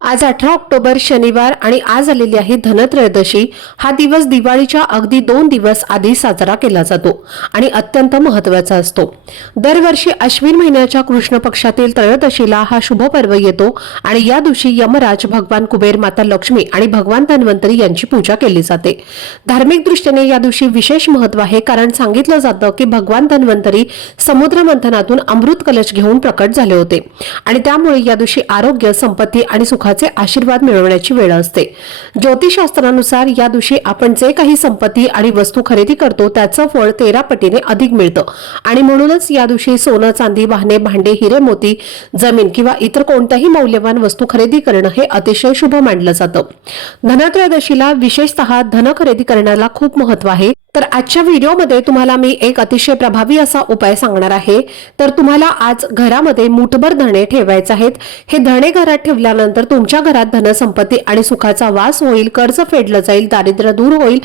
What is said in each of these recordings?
आज अठरा ऑक्टोबर शनिवार आणि आज आलेली आहे धनत्रयोदशी. हा दिवस दिवाळीच्या अगदी दोन दिवस आधी साजरा केला जातो आणि अत्यंत महत्त्वाचा असतो. दरवर्षी अश्विन महिन्याच्या कृष्ण पक्षातील त्रयोदशीला हा शुभ पर्व येतो आणि या दिवशी यमराज भगवान कुबेर माता लक्ष्मी आणि भगवान धन्वंतरी यांची पूजा केली जाते. धार्मिक दृष्टीने या दिवशी विशेष महत्त्व आहे कारण सांगितलं जातं की भगवान धन्वंतरी समुद्र मंथनातून अमृत कलश घेऊन प्रकट झाले होते आणि त्यामुळे या दिवशी आरोग्य संपत्ती आणि सुखाचे आशीर्वाद मिळवण्याची वेळ असते. ज्योतिषशास्त्रानुसार या दिवशी आपण जे काही संपत्ती आणि वस्तू खरेदी करतो त्याचं फळ तेरा पटीने अधिक मिळतं. आणि म्हणूनच या दिवशी सोनं चांदी वाहने भांडे हिरे मोती जमीन किंवा इतर कोणत्याही मौल्यवान वस्तू खरेदी करणं हे अतिशय शुभ मानलं जातं. धनत्रयोदशीला विशेषतः धन खरेदी करण्याला खूप महत्त्व आहे. तर आजच्या व्हिडिओमध्ये तुम्हाला मी एक अतिशय प्रभावी असा उपाय सांगणार आहे. तर तुम्हाला आज घरामध्ये मुठभर धणे ठेवायचे आहेत. हे धणे घरात ठेवल्यानंतर तुमच्या घरात धनसंपत्ती आणि सुखाचा वास होईल कर्ज फेडलं जाईल दारिद्र्य दूर होईल.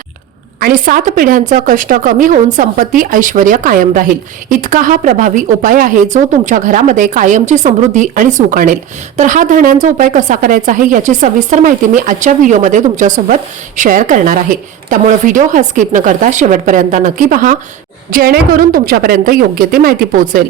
आणि सात पिढ्यांचं कष्ट कमी होऊन संपत्ती ऐश्वर कायम राहील. इतका हा प्रभावी उपाय आहे जो तुमच्या घरामध्ये कायमची समृद्धी आणि सुख आणेल. तर हा धण्यांचा उपाय कसा करायचा आहे याची सविस्तर माहिती मी आजच्या व्हिडिओमध्ये तुमच्यासोबत शेअर करणार आहे. त्यामुळे व्हिडिओ हा स्किप न करता शेवटपर्यंत नक्की पहा. जेणेकरून तुमच्यापर्यंत योग्य ती माहिती पोहोचेल.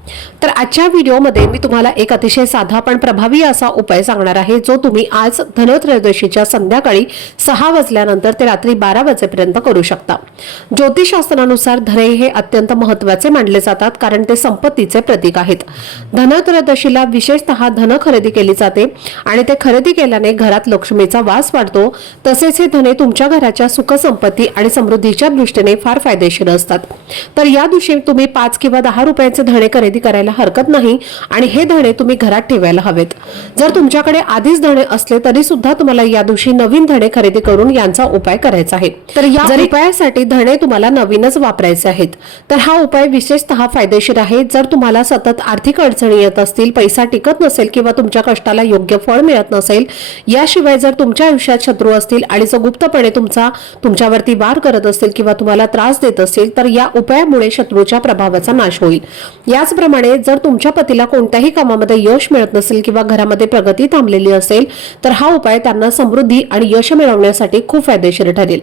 तर आजच्या व्हिडिओमध्ये मी तुम्हाला एक अतिशय साधा पण प्रभावी असा उपाय सांगणार आहे जो तुम्ही आज धनत्रयोदशीच्या संध्याकाळी सहा वाजल्यानंतर ते रात्री बारा वाजेपर्यंत करू शकता. ज्योतिषशास्त्रानुसार धने हे अत्यंत महत्त्वाचे मानले जातात कारण ते संपत्तीचे प्रतीक आहेत. धनत्रयोदशीला विशेषतः धन खरेदी केली जाते आणि ते खरेदी केल्याने घरात लक्ष्मीचा वास वाढतो. तसेच हे धने तुमच्या घराच्या सुखसंपत्ती आणि समृद्धीच्या दृष्टीने फार फायदेशीर असतात. तर या दिवशी तुम्ही पाच किंवा दहा रुपयांचे धणे खरेदी करायला हरकत नाही आणि हे धणे तुम्ही घरात ठेवायला हवेत. जर तुमच्याकडे आधीच धणे असले तरी सुद्धा तुम्हाला या दिवशी नवीन धणे खरेदी करून यांचा उपाय करायचा आहे. तर या उपायासाठी धणे तुम्हाला नवीनच वापरायचे आहेत तर हा उपाय विशेषतः फायदेशीर आहे. जर तुम्हाला सतत आर्थिक अडचणी येत असतील पैसा टिकत नसेल किंवा तुमच्या कष्टाला योग्य फळ मिळत नसेल याशिवाय जर तुमच्या आयुष्यात शत्रू असतील आणि जो गुप्तपणे तुमचा तुमच्यावरती वार करत असतील किंवा तुम्हाला त्रास देत असतील तर या उपायामुळे शत्रूच्या प्रभावाचा नाश होईल. त्याचप्रमाणे जर तुमच्या पतीला कोणत्याही कामामध्ये यश मिळत नसेल किंवा घरामध्ये प्रगती थांबलेली असेल तर हा उपाय त्यांना समृद्धी आणि यश मिळवण्यासाठी खूप फायदेशीर ठरेल.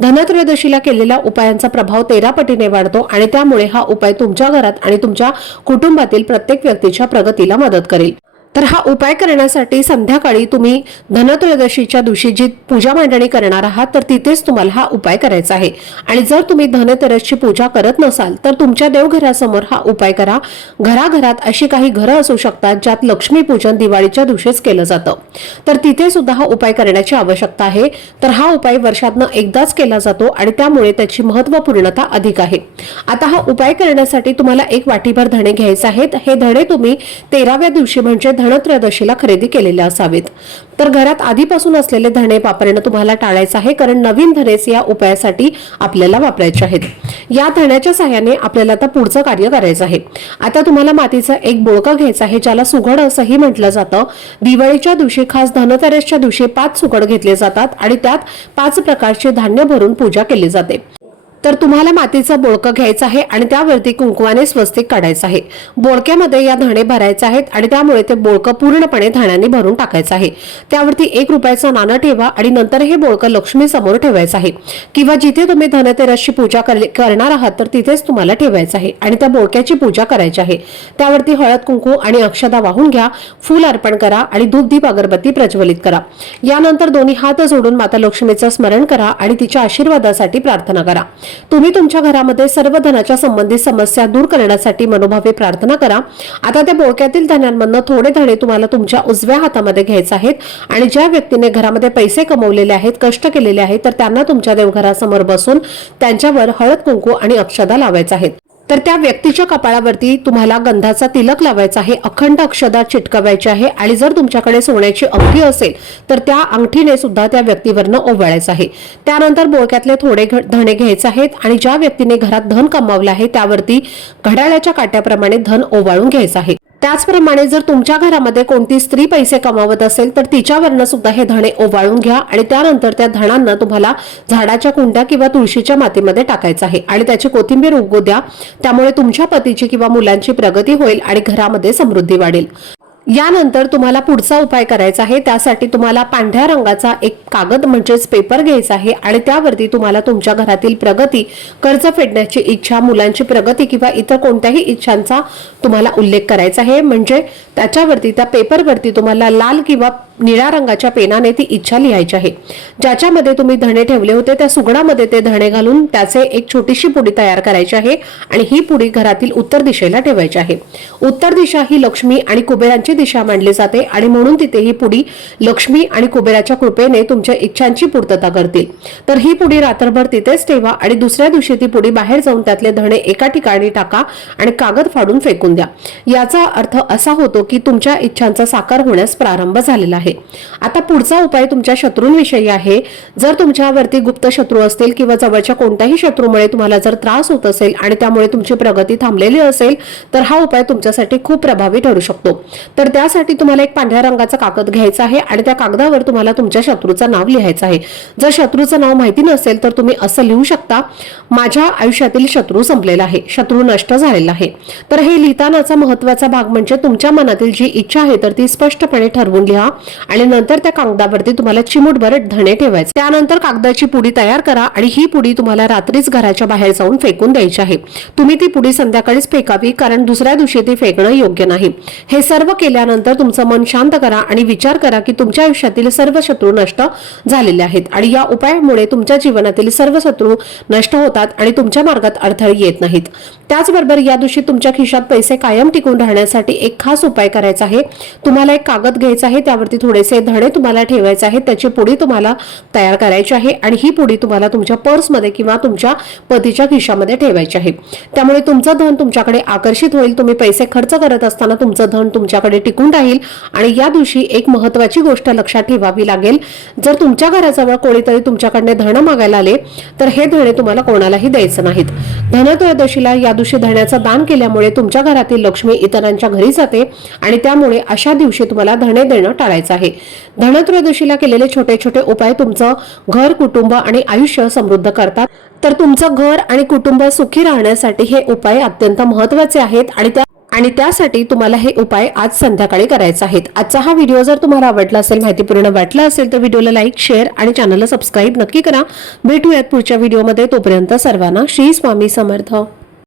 धनत्रयोदशीला केलेल्या उपायांचा प्रभाव तेरा पटीने वाढतो आणि त्यामुळे हा उपाय तुमच्या घरात आणि तुमच्या कुटुंबातील प्रत्येक व्यक्तीच्या प्रगतीला मदत करेल. तर हा उपाय करण्यासाठी संध्याकाळी तुम्ही धनत्रयोदशीच्या दिवशी जी पूजा मांडणी करणार आहात तर तिथेच तुम्हाला हा उपाय करायचा आहे. आणि जर तुम्ही धनतेरसची पूजा करत नसाल तर तुमच्या देवघरासमोर हा उपाय करा. घराघरात अशी काही घरं असू शकतात ज्यात लक्ष्मी पूजन दिवाळीच्या दिवशीच केलं जातं. तर तिथे सुद्धा हा उपाय करण्याची आवश्यकता आहे. तर हा उपाय वर्षातनं एकदाच केला जातो आणि त्यामुळे त्याची महत्वपूर्णता अधिक आहे. आता हा उपाय करण्यासाठी तुम्हाला एक वाटीभर धणे घ्यायचे आहेत. हे धणे तुम्ही तेराव्या दिवशी म्हणजे धनत्रयोदशीला खरेदी केलेले असावेत. तर घरात आधीपासून असलेले धणे वापरणं तुम्हाला टाळायचं आहे कारण नवीन धनेच या उपायासाठी आपल्याला वापरायचे आहेत. या धण्याच्या सहाय्याने आपल्याला आता पुढचं कार्य करायचं आहे. आता तुम्हाला मातीचा एक बोळका घ्यायचा आहे ज्याला सुघड असंही म्हटलं जातं. दिवाळीच्या दिवशी खास धनतेरसच्या दिवशी पाच सुगड घेतले जातात आणि त्यात पाच प्रकारचे धान्य भरून पूजा केली जाते. तर तुम्हाला मातीचं बोळकं घ्यायचं आहे आणि त्यावरती कुंकवाने स्वस्तिक काढायचं आहे. बोळक्यामध्ये या धणे भरायचे आहेत आणि त्यामुळे ते बोळकं पूर्णपणे धाण्याने भरून टाकायचं आहे. त्यावरती एक रुपयाचं नाणं ठेवा आणि नंतर हे बोळकं लक्ष्मी समोर ठेवायचं आहे. किंवा जिथे तुम्ही धनतेरसची पूजा कर- करणार आहात तर तिथेच तुम्हाला ठेवायचं आहे आणि त्या बोळक्याची पूजा करायची आहे. त्यावरती हळद कुंकू आणि अक्षदा वाहून घ्या फूल अर्पण करा आणि दूध दीप अगरबत्ती प्रज्वलित करा. यानंतर दोन्ही हात जोडून माता लक्ष्मीचं स्मरण करा आणि तिच्या आशीर्वादासाठी प्रार्थना करा. तुम्ही तुमच्या घरामध्ये सर्व धनाच्या संबंधित समस्या दूर करण्यासाठी मनोभावे प्रार्थना करा. आता त्या बोळक्यातील धन्यांमधनं थोडे धडे तुम्हाला तुमच्या उजव्या हातामध्ये घ्यायचे आहेत आणि ज्या व्यक्तीने घरामध्ये पैसे कमवलेले आहेत कष्ट केलेले आहेत तर त्यांना तुमच्या देवघरासमोर बसून त्यांच्यावर हळद कुंकू आणि अक्षदा लावायचा आहेत. तर त्या व्यक्तीच्या कपाळावरती तुम्हाला गंधाचा तिलक लावायचा आहे अखंड अक्षदा चिटकवायची आहे आणि जर तुमच्याकडे सोन्याची अंगठी असेल तर त्या अंगठीने सुद्धा त्या व्यक्तीवरनं ओवाळायचं आहे. त्यानंतर बोळक्यातले थोडे धणे घ्यायचे आहेत आणि ज्या व्यक्तीने घरात धन कमावलं आहे त्यावरती घड्याळाच्या काट्याप्रमाणे धन ओवाळून घ्यायचं आहे. त्याचप्रमाणे जर तुमच्या घरामध्ये कोणती स्त्री पैसे कमावत असेल तर तिच्यावरनं सुद्धा हे धणे ओवाळून घ्या आणि त्यानंतर त्या धणांना तुम्हाला झाडाच्या कुंड्या किंवा तुळशीच्या मातीमध्ये टाकायचं आहे आणि त्याची कोथिंबीर उगवू द्या. त्यामुळे तुमच्या पतीची किंवा मुलांची प्रगती होईल आणि घरामध्ये समृद्धी वाढेल. यानंतर तुम्हाला पुढचा उपाय करायचा आहे. त्यासाठी तुम्हाला पांढऱ्या रंगाचा एक कागद म्हणजेच पेपर घ्यायचा आहे आणि त्यावरती तुम्हाला तुमच्या घरातील प्रगती कर्ज फेडण्याची इच्छा मुलांची प्रगती किंवा इतर कोणत्याही इच्छांचा तुम्हाला उल्लेख करायचा आहे. म्हणजे त्याच्यावरती त्या पेपरवरती तुम्हाला लाल किंवा निळ्या रंगाच्या पेनाने ती इच्छा लिहायची आहे. ज्याच्यामध्ये तुम्ही धणे ठेवले होते त्या सुगडामध्ये ते धणे घालून त्याचे एक छोटीशी पुडी तयार करायची आहे आणि ही पुडी घरातील उत्तर दिशेला ठेवायची आहे. उत्तर दिशा ही लक्ष्मी आणि कुबेरांची दिशा मानली जाते आणि म्हणून तिथे ही पुडी लक्ष्मी आणि कुबेराच्या कृपेने तुमच्या इच्छांची पूर्तता करतील. तर ही पुडी रात्रभर तिथेच ठेवा आणि दुसऱ्या दिवशी ती पुडी बाहेर जाऊन त्यातले धणे एका ठिकाणी टाका आणि कागद फाडून फेकून द्या. याचा अर्थ असा होतो की तुमच्या इच्छांचा साकार होण्यास प्रारंभ झालेला आहे. आता पुढचा उपाय तुमच्या शत्रूंविषयी आहे. जर तुमच्यावरती गुप्त शत्रू असतील किंवा जवळच्या कोणत्याही शत्रूमुळे तुम्हाला जर त्रास होत असेल आणि त्यामुळे तुमची प्रगती थांबलेली असेल तर हा उपाय तुमच्यासाठी खूप प्रभावी ठरू शकतो. तर त्यासाठी तुम्हाला एक पांढऱ्या रंगाचा कागद घ्यायचा आहे आणि त्या कागदावर तुम्हाला तुमच्या शत्रूचं नाव लिहायचं आहे. जर शत्रूचं नाव माहिती नसेल तर तुम्ही असं लिहू शकता माझ्या आयुष्यातील शत्रू संपलेला आहे शत्रू नष्ट झालेला आहे. तर हे लिहितानाचा महत्त्वाचा भाग म्हणजे तुमच्या मनातील जी इच्छा आहे तर ती स्पष्टपणे ठरवून लिहा आणि नंतर त्या कागदावरती तुम्हाला चिमूटभर धणे ठेवायचे. त्यानंतर कागदाची पुडी तयार करा आणि ही पुडी तुम्हाला रात्रीच घराच्या बाहेर जाऊन फेकून द्यायची आहे. तुम्ही ती पुडी संध्याकाळीच फेकावी कारण दुसऱ्या दिवशी ती फेकणं योग्य नाही. हे सर्व केल्यानंतर तुमचं मन शांत करा आणि विचार करा की तुमच्या आयुष्यातील सर्व शत्रू नष्ट झालेले आहेत. आणि या उपायामुळे तुमच्या जीवनातील सर्व शत्रू नष्ट होतात आणि तुमच्या मार्गात अडथळे येत नाहीत. त्याचबरोबर या दिवशी तुमच्या खिशात पैसे कायम टिकून राहण्यासाठी एक खास उपाय करायचा आहे. तुम्हाला एक कागद घ्यायचा आहे त्यावरती थोडेसे धणे तुम्हाला ठेवायचे आहेत त्याची पुडी तुम्हाला तयार करायची आहे आणि ही पुडी तुम्हाला तुमच्या पर्समध्ये किंवा तुमच्या पतीच्या खिशामध्ये ठेवायची आहे. त्यामुळे तुमचं धन तुमच्याकडे आकर्षित होईल तुम्ही पैसे खर्च करत असताना तुमचं धन तुमच्याकडे टिकून राहील आणि या दिवशी एक महत्वाची गोष्ट लक्षात ठेवावी लागेल. जर तुमच्या घराजवळ कोणीतरी तुमच्याकडे धन मागायला आले तर हे धणे तुम्हाला कोणालाही द्यायचं नाहीत. धनत्रयोदशीला या दिवशी धण्याचं दान केल्यामुळे तुमच्या घरातील लक्ष्मी इतरांच्या घरी जाते आणि त्यामुळे अशा दिवशी तुम्हाला धणे देणं टाळायचं आहे. धनत्रयोदशीला केलेले छोटे छोटे उपाय तुमचं घर कुटुंब आणि आयुष्य समृद्ध करतात. तर तुमचं घर आणि कुटुंब सुखी राहण्यासाठी हे उपाय अत्यंत महत्त्वाचे आहेत आणि त्या आणि त्यासाठी तुम्हाला हे उपाय आज संध्याकाळी करायचे आहेत. आजचा हा व्हिडिओ जर तुम्हाला आवडला असेल माहितीपूर्ण वाटला असेल तर व्हिडिओला लाईक शेअर आणि चॅनलला सबस्क्राईब नक्की करा. भेटूयात पुढच्या व्हिडिओमध्ये तोपर्यंत सर्वांना श्री स्वामी समर्थ.